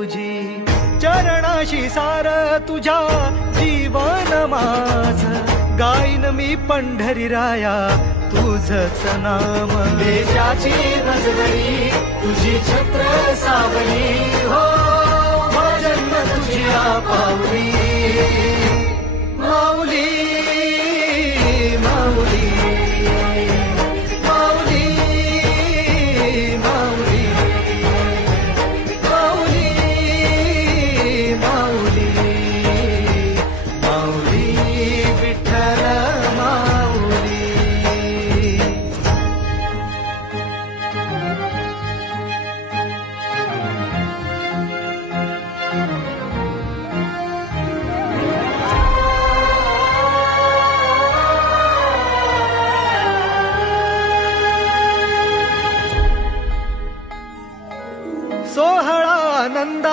तुझी चरणाशी सार तुझ्या जीवन माझ गाईन मी पंढरी राया तुझच नाम. देशाची नजगरी तुझी छत्र सावली हो.